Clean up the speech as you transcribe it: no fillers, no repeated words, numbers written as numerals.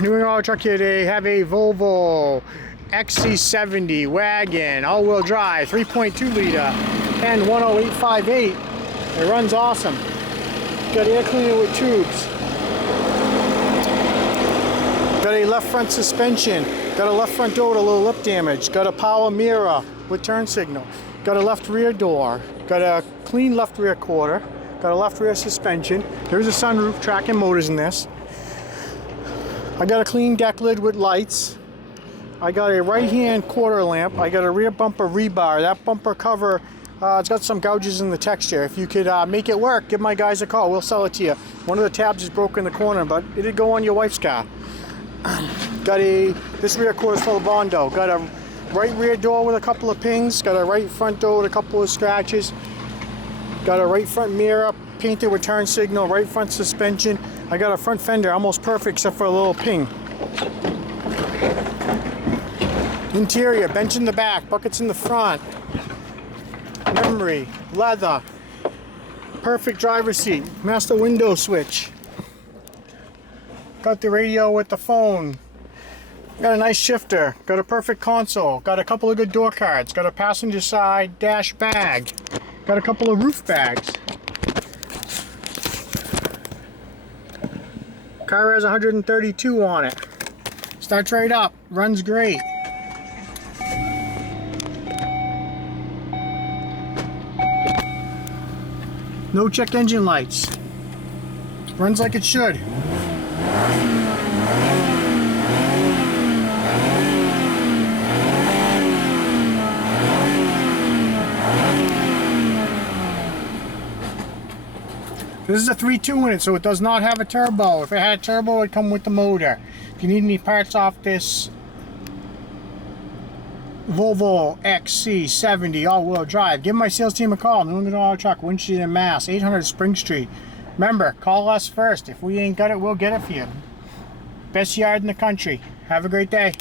New England Auto Truck here today. Have a Volvo XC70 wagon, all-wheel drive, 3.2 liter, N10858. It runs awesome. Got air cleaner with tubes. Got a left front suspension. Got a left front door with a little lip damage. Got a power mirror with turn signal. Got a left rear door. Got a clean left rear quarter. Got a left rear suspension. There's a sunroof, tracking motors in this. I got a clean deck lid with lights. I got a right hand quarter lamp. I got a rear bumper rebar. That bumper cover, it's got some gouges in the texture. If you could make it work, give my guys a call. We'll sell it to you. One of the tabs is broken in the corner, but it'd go on your wife's car. This rear quarter is full of Bondo. Got a right rear door with a couple of pings. Got a right front door with a couple of scratches. Got a right front mirror painted with turn signal. Right front suspension. I got a front fender almost perfect except for a little ping. Interior, bench in the back, buckets in the front. Memory, leather. Perfect driver's seat. Master window switch. Got the radio with the phone. Got a nice shifter. Got a perfect console. Got a couple of good door cards. Got a passenger side dash bag. Got a couple of roof bags. Car has 132 on it. Starts right up. Runs great. No check engine lights. Runs like it should. This is a 3.2 in it, so it does not have a turbo. If it had a turbo, it would come with the motor. If you need any parts off this Volvo XC70 all-wheel drive, give my sales team a call. New England Auto Truck, Winchester, Mass. 800 Spring Street. Remember, call us first. If we ain't got it, we'll get it for you. Best yard in the country. Have a great day.